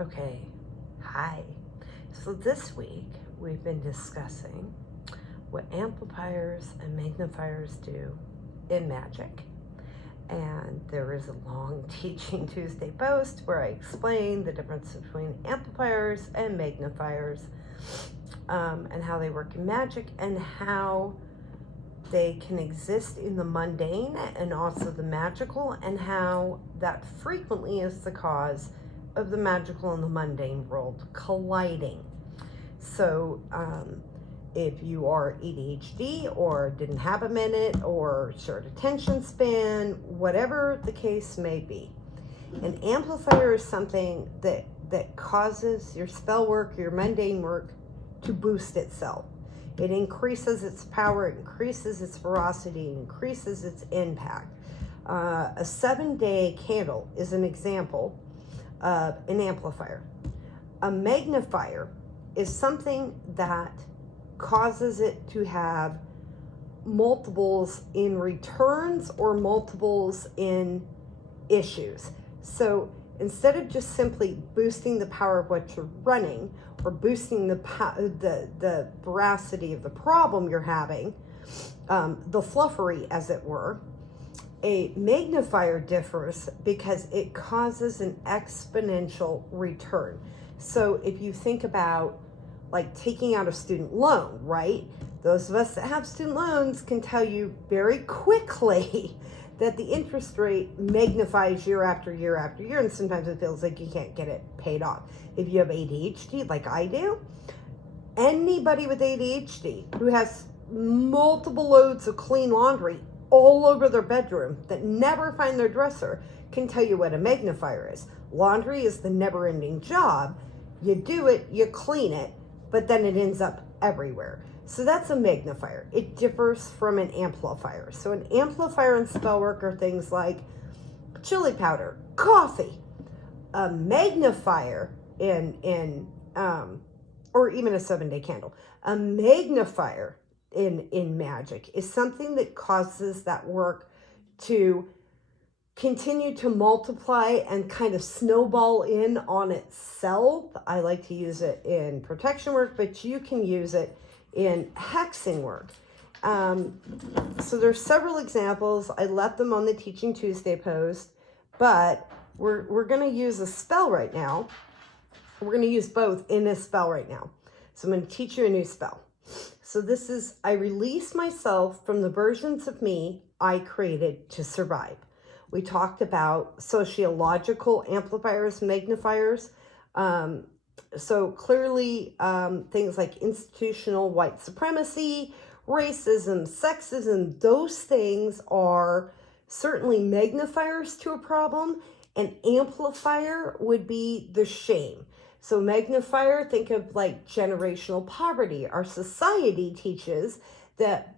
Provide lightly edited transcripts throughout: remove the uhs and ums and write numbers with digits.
Okay, hi. So this week we've been discussing what amplifiers and magnifiers do in magic. And there is a long Teaching Tuesday post where I explain the difference between amplifiers and magnifiers, and how they work in magic and how they can exist in the mundane and also the magical, and how that frequently is the cause of the magical and the mundane world colliding. So if you are ADHD or didn't have a minute or short attention span, whatever the case may be, an amplifier is something that causes your spell work, your mundane work, to boost itself. It increases its power, it increases its ferocity, it increases its impact. A 7-day candle is an example of an amplifier. A magnifier is something that causes it to have multiples in returns or multiples in issues. So instead of just simply boosting the power of what you're running or boosting the veracity of the problem you're having, the fluffery as it were, a magnifier differs because it causes an exponential return. So if you think about like taking out a student loan, right? Those of us that have student loans can tell you very quickly that the interest rate magnifies year after year after year, and sometimes it feels like you can't get it paid off. If you have ADHD, like I do, anybody with ADHD who has multiple loads of clean laundry all over their bedroom that never find their dresser can tell you what a magnifier is. Laundry is the never-ending job. You do it, you clean it, but then it ends up everywhere. So that's a magnifier. It differs from an amplifier. So an amplifier in spell work are things like chili powder, coffee. A magnifier or even a 7-day candle. A magnifier in magic is something that causes that work to continue to multiply and kind of snowball in on itself. I like to use it in protection work, but you can use it in hexing work. So there's several examples. I left them on the Teaching Tuesday post, but we're going to use a spell right now. We're going to use both in this spell right now. So I'm going to teach you a new spell. So this is, I release myself from the versions of me I created to survive. We talked about sociological amplifiers, magnifiers. So clearly things like institutional white supremacy, racism, sexism, those things are certainly magnifiers to a problem. An amplifier would be the shame. So magnifier, think of like generational poverty. Our society teaches that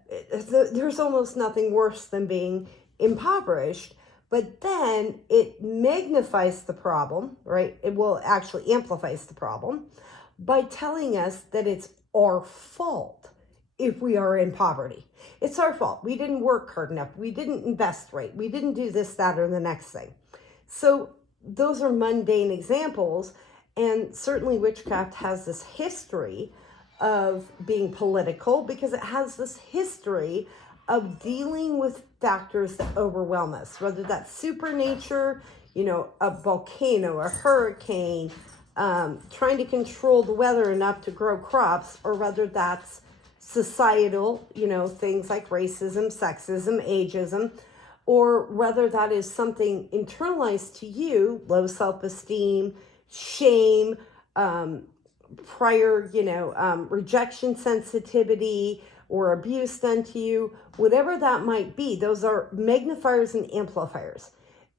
there's almost nothing worse than being impoverished. But then it magnifies the problem, right? It will actually amplifies the problem by telling us that it's our fault if we are in poverty. It's our fault. We didn't work hard enough. We didn't invest right. We didn't do this, that, or the next thing. So those are mundane examples. And certainly witchcraft has this history of being political because it has this history of dealing with factors that overwhelm us, whether that's supernature, a volcano, a hurricane, trying to control the weather enough to grow crops, or whether that's societal, things like racism, sexism, ageism, or whether that is something internalized to you, low self-esteem, shame, prior, rejection sensitivity, or abuse done to you, whatever that might be. Those are magnifiers and amplifiers.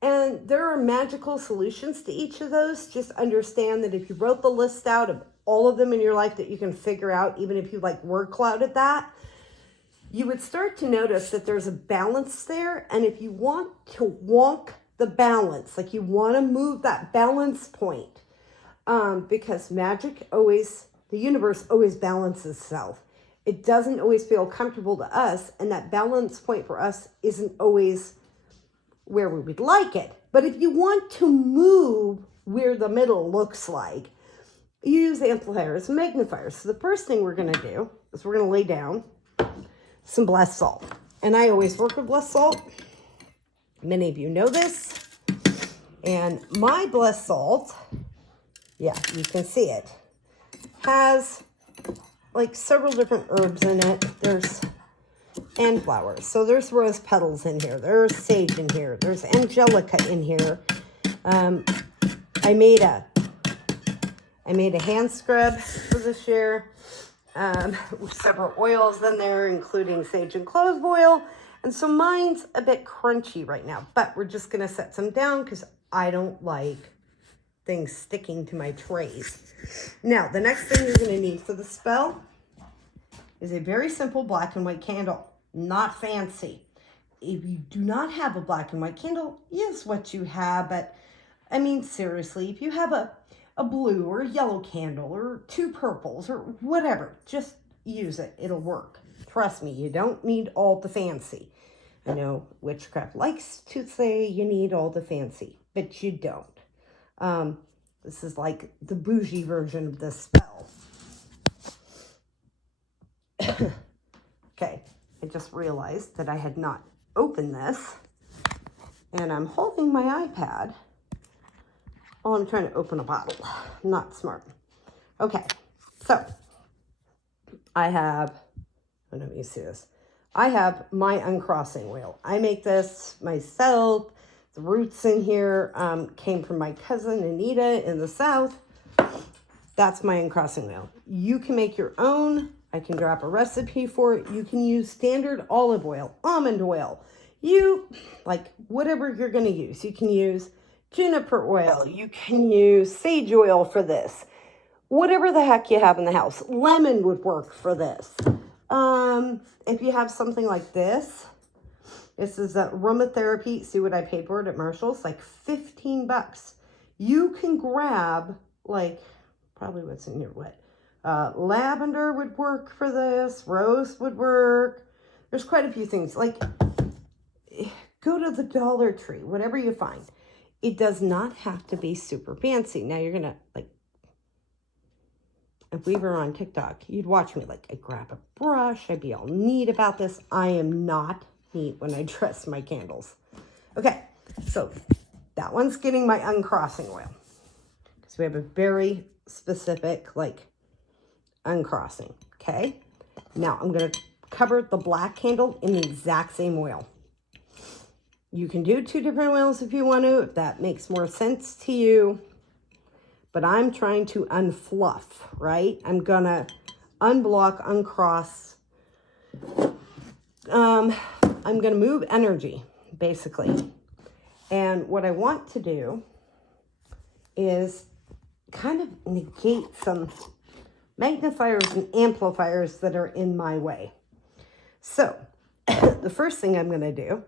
And there are magical solutions to each of those. Just understand that if you wrote the list out of all of them in your life that you can figure out, even if you like word clouded that, you would start to notice that there's a balance there. And if you want to wonk the balance, like you want to move that balance point, because magic always, the universe always balances itself. It doesn't always feel comfortable to us, and that balance point for us isn't always where we would like it. But if you want to move where the middle looks like, you use amplifiers and magnifiers. So the first thing we're going to do is we're going to lay down some blessed salt. And I always work with blessed salt. Many of you know this. And my blessed salt, yeah, you can see it, has like several different herbs in it. And flowers. So there's rose petals in here. There's sage in here. There's angelica in here. I made a hand scrub for this year with several oils in there, including sage and clove oil. And so mine's a bit crunchy right now, but we're just going to set some down because I don't like things sticking to my trays. Now, the next thing you're going to need for the spell is a very simple black and white candle, not fancy. If you do not have a black and white candle, use what you have, but I mean, seriously, if you have a blue or a yellow candle or two purples or whatever, just use it. It'll work. Trust me, you don't need all the fancy. I know witchcraft likes to say you need all the fancy, but you don't. This is like the bougie version of this spell. Okay, I just realized that I had not opened this, and I'm holding my iPad while I'm trying to open a bottle. Not smart. Okay, so I have, I don't know if you see this. I have my uncrossing wheel. I make this myself. The roots in here came from my cousin Anita in the South. That's my uncrossing wheel. You can make your own. I can drop a recipe for it. You can use standard olive oil, almond oil. You, like, whatever you're going to use. You can use juniper oil. You can use sage oil for this. Whatever the heck you have in the house. Lemon would work for this. If you have something like this, this is aromatherapy. See what I paid for it at Marshall's? Like $15. You can grab, like, probably what's in here, what? Lavender would work for this. Rose would work. There's quite a few things. Like, go to the Dollar Tree, whatever you find. It does not have to be super fancy. Now you're going to, like, if we were on TikTok, you'd watch me, like, I'd grab a brush. I'd be all neat about this. I am not neat when I dress my candles. Okay, so that one's getting my uncrossing oil. Because we have a very specific, like, uncrossing, okay? Now, I'm going to cover the black candle in the exact same oil. You can do 2 different oils if you want to, if that makes more sense to you. But I'm trying to unfluff, right? I'm going to unblock, uncross. I'm going to move energy, basically. And what I want to do is kind of negate some magnifiers and amplifiers that are in my way. So the first thing I'm going to do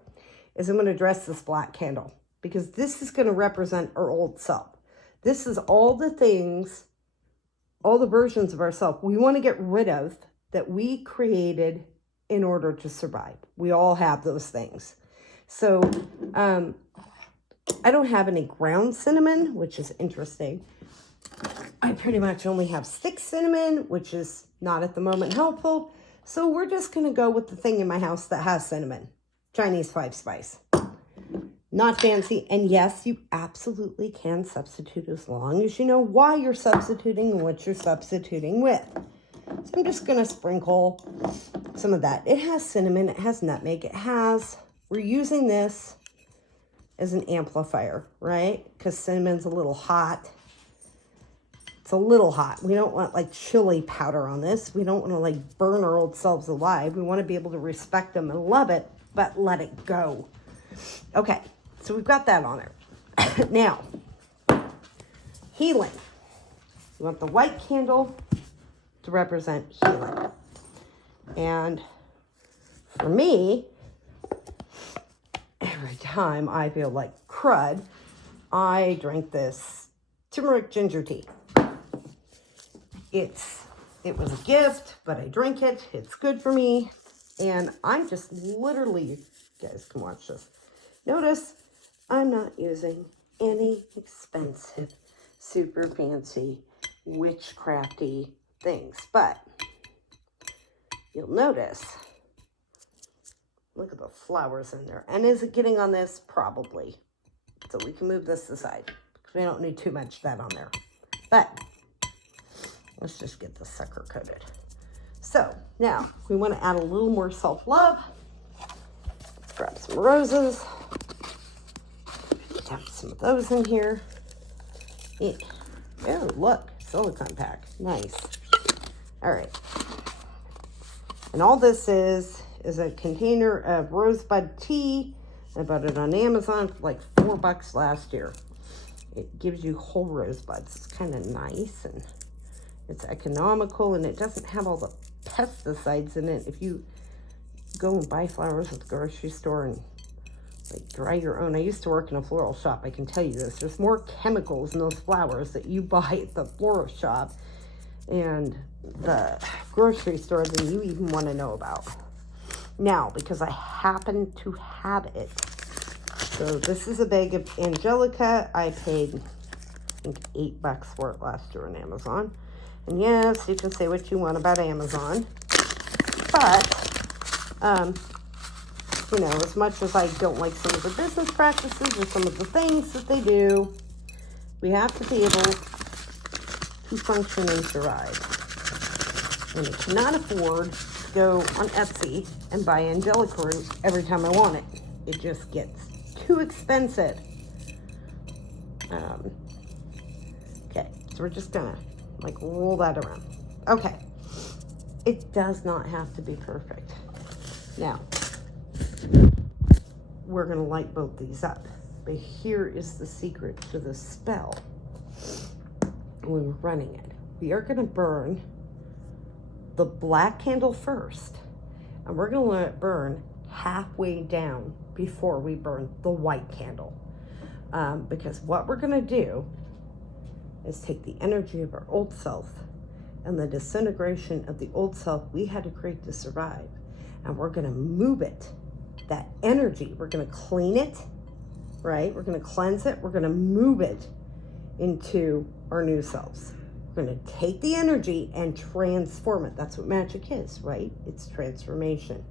is I'm going to dress this black candle, because this is going to represent our old self. This is all the things, all the versions of ourselves we want to get rid of that we created in order to survive. We all have those things. So I don't have any ground cinnamon, which is interesting. I pretty much only have stick cinnamon, which is not at the moment helpful. So we're just going to go with the thing in my house that has cinnamon. Chinese 5 spice. Not fancy. And yes, you absolutely can substitute as long as you know why you're substituting and what you're substituting with. So I'm just going to sprinkle some of that. It has cinnamon. It has nutmeg. We're using this as an amplifier, right? Because cinnamon's a little hot. It's a little hot. We don't want like chili powder on this. We don't want to like burn our old selves alive. We want to be able to respect them and love it, but let it go. Okay, so we've got that on there. Now, healing. You want the white candle to represent healing. And for me, every time I feel like crud, I drink this turmeric ginger tea. It was a gift, but I drink it. It's good for me. And I'm just literally, you guys can watch this. Notice I'm not using any expensive super fancy witchcrafty things. But you'll notice, look at the flowers in there. And is it getting on this? Probably. So we can move this aside because we don't need too much of that on there. But let's just get this sucker coated. So now we want to add a little more self-love. Let's grab some roses. Have some of those in here. Yeah. Oh, look, silicone pack. Nice. All right. And all this is a container of rosebud tea. I bought it on Amazon for like $4 last year. It gives you whole rosebuds. It's kind of nice and it's economical and it doesn't have all the pesticides in it. If you go and buy flowers at the grocery store and like dry your own. I used to work in a floral shop. I can tell you this. There's more chemicals in those flowers that you buy at the floral shop and the grocery store than you even want to know about. Now, because I happen to have it. So this is a bag of Angelica. I paid, I think, $8 for it last year on Amazon. And yes, you can say what you want about Amazon. But, you know, as much as I don't like some of the business practices or some of the things that they do, we have to be able to function and survive. And I cannot afford to go on Etsy and buy Angelica root every time I want it. It just gets too expensive. Okay, so we're just gonna like roll that around. Okay, it does not have to be perfect. Now, we're going to light both these up. But here is the secret to the spell when we're running it. We are going to burn the black candle first. And we're going to let it burn halfway down before we burn the white candle. Because what we're going to do is take the energy of our old self and the disintegration of the old self we had to create to survive. And we're going to move it. That energy, we're going to clean it, right? We're going to cleanse it. We're going to move it into our new selves. We're going to take the energy and transform it. That's what magic is, right? It's transformation.